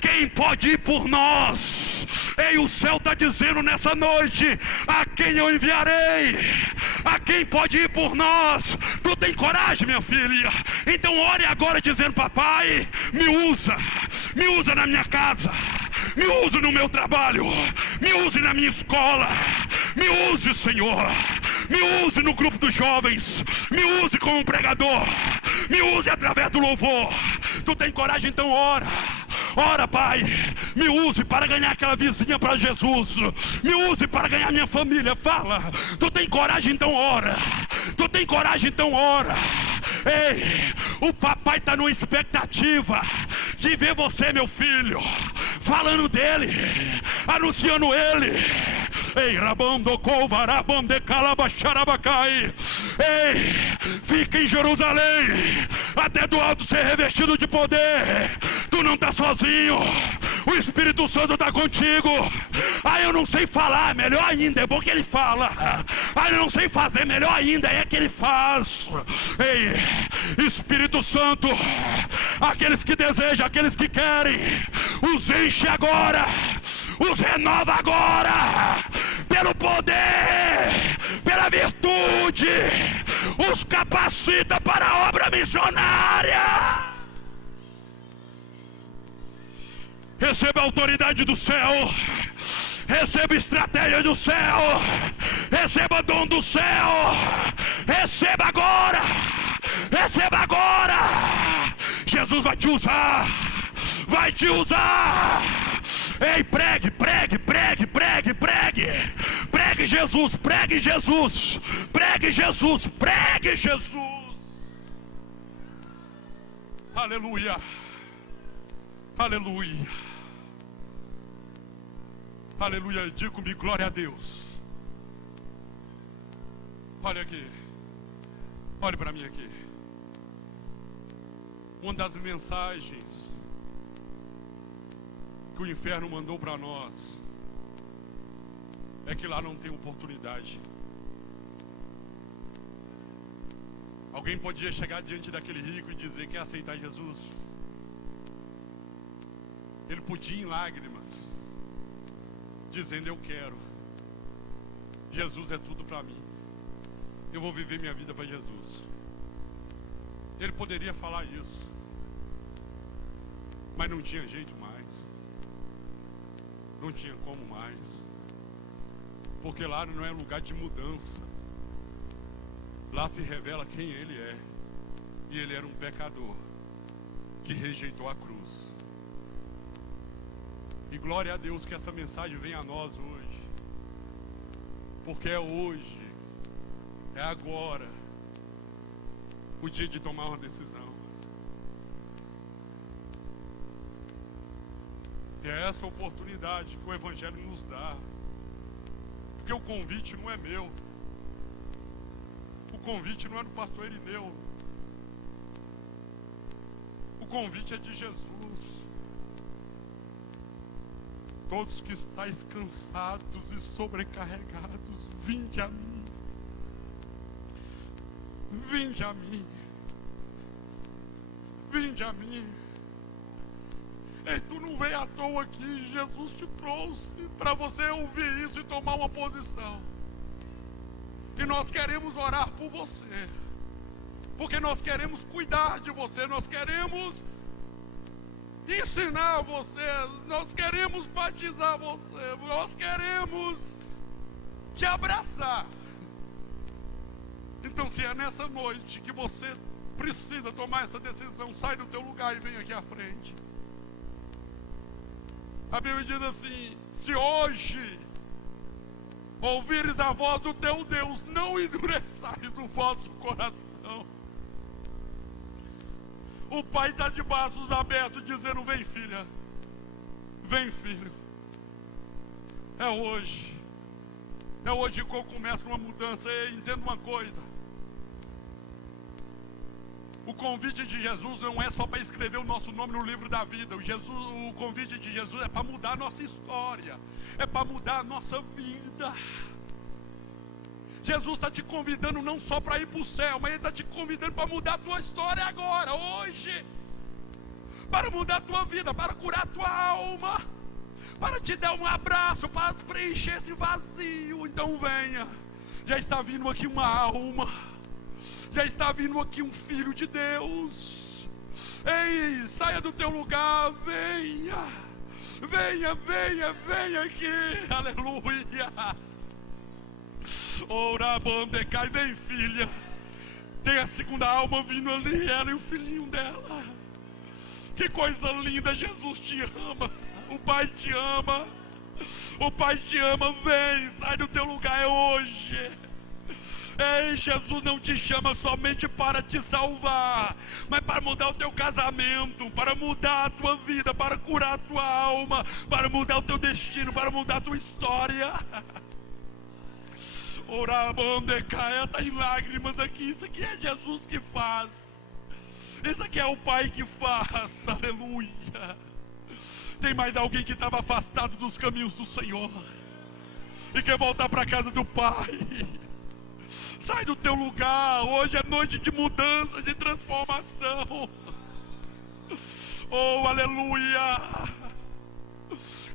Quem pode ir por nós? Ei, o céu está dizendo nessa noite: a quem eu enviarei? A quem pode ir por nós? Tu tem coragem, minha filha? Então ore agora dizendo: papai, me usa na minha casa, Me use no meu trabalho, me use na minha escola, me use, Senhor, me use no grupo dos jovens, me use como pregador, me use através do louvor. Tu tem coragem, então ora. Ora, Pai, me use para ganhar aquela vizinha para Jesus, me use para ganhar minha família. Fala, tu tem coragem, então ora. Tu tem coragem, então ora. Ei, o papai está numa expectativa de ver você, meu filho, falando dele, anunciando ele. Ei, Rabondo Kovarabonde Calabacharabacai. Ei, fica em Jerusalém até do alto ser revestido de poder. Tu não está sozinho, o Espírito Santo está contigo. Ah, eu não sei falar, melhor ainda, é bom que ele fala. Ah, eu não sei fazer, melhor ainda, é que ele faz. Ei, Espírito Santo, aqueles que desejam, aqueles que querem, os enche agora, os renova agora, pelo poder, pela virtude, os capacita para a obra missionária. Receba a autoridade do céu, receba estratégia do céu, receba dom do céu, receba agora, receba agora. Jesus vai te usar, vai te usar. Ei, pregue, pregue, pregue, pregue, pregue, pregue Jesus, pregue Jesus, pregue Jesus, pregue Jesus. Aleluia, aleluia. Aleluia, diga comigo, glória a Deus. Olha aqui, olhe para mim aqui. Uma das mensagens que o inferno mandou para nós é que lá não tem oportunidade. Alguém podia chegar diante daquele rico e dizer que quer aceitar Jesus. Ele podia em lágrimas, dizendo: eu quero, Jesus é tudo para mim, eu vou viver minha vida para Jesus. Ele poderia falar isso, mas não tinha jeito mais, não tinha como mais, porque lá não é lugar de mudança. Lá se revela quem ele é, e ele era um pecador que rejeitou a cruz. E glória a Deus que essa mensagem vem a nós hoje, porque é hoje, é agora, o dia de tomar uma decisão. E é essa oportunidade que o Evangelho nos dá, porque o convite não é meu, o convite não é do pastor Irineu, o convite é de Jesus. Todos que estáis cansados e sobrecarregados, vinde a mim. Vinde a mim. Vinde a mim. Ei, tu não veio à toa aqui, Jesus te trouxe para você ouvir isso e tomar uma posição. E nós queremos orar por você, porque nós queremos cuidar de você, nós queremos ensinar você, nós queremos batizar você, nós queremos te abraçar. Então, se é nessa noite que você precisa tomar essa decisão, sai do teu lugar e vem aqui à frente. A Bíblia diz assim: se hoje ouvires a voz do teu Deus, não endureçais o vosso coração. O pai está de braços abertos dizendo: vem, filha, vem, filho. É hoje que eu começo uma mudança. E entenda uma coisa: o convite de Jesus não é só para escrever o nosso nome no livro da vida. O convite de Jesus é para mudar a nossa história, é para mudar a nossa vida. Jesus está te convidando não só para ir para o céu, mas Ele está te convidando para mudar a tua história agora, hoje. Para mudar a tua vida, para curar a tua alma, para te dar um abraço, para preencher esse vazio. Então venha. Já está vindo aqui uma alma, já está vindo aqui um filho de Deus. Ei, saia do teu lugar, venha. Venha, venha, venha aqui. Aleluia. Ora, bandecai, vem, filha. Tem a segunda alma vindo ali, ela e o filhinho dela. Que coisa linda, Jesus te ama. O Pai te ama. O Pai te ama, vem, sai do teu lugar, é hoje. Ei, Jesus não te chama somente para te salvar, mas para mudar o teu casamento, para mudar a tua vida, para curar a tua alma, para mudar o teu destino, para mudar a tua história. Orabandecaia, está em lágrimas aqui. Isso aqui é Jesus que faz. Isso aqui é o Pai que faz. Aleluia. Tem mais alguém que estava afastado dos caminhos do Senhor e quer voltar para a casa do Pai? Sai do teu lugar. Hoje é noite de mudança, de transformação. Oh, aleluia.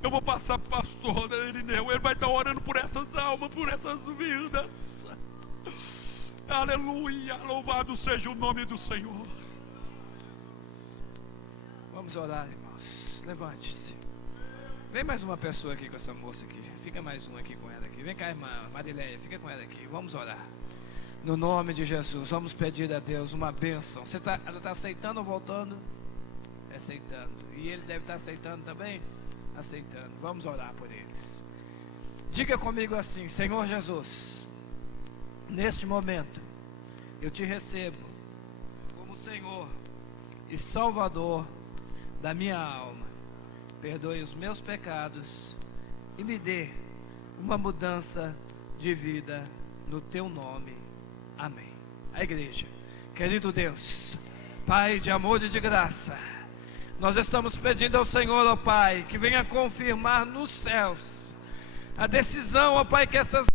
Eu vou passar para o pastor Irineu. Ele vai estar orando por essas almas, por essas vidas. Aleluia. Louvado seja o nome do Senhor. Vamos orar, irmãos. Levante-se. Vem mais uma pessoa aqui com essa moça aqui. Fica mais um aqui com ela aqui. Vem cá, irmã Marileia, fica com ela aqui. Vamos orar. No nome de Jesus, vamos pedir a Deus uma bênção. Ela está aceitando ou voltando? Aceitando. E ele deve estar aceitando também? Aceitando. Vamos orar por eles. Diga comigo assim: Senhor Jesus, neste momento eu te recebo como Senhor e Salvador da minha alma. Perdoe os meus pecados e me dê uma mudança de vida no teu nome. Amém. A igreja. Querido Deus, Pai de amor e de graça, nós estamos pedindo ao Senhor, ó Pai, que venha confirmar nos céus a decisão, ó Pai, que essas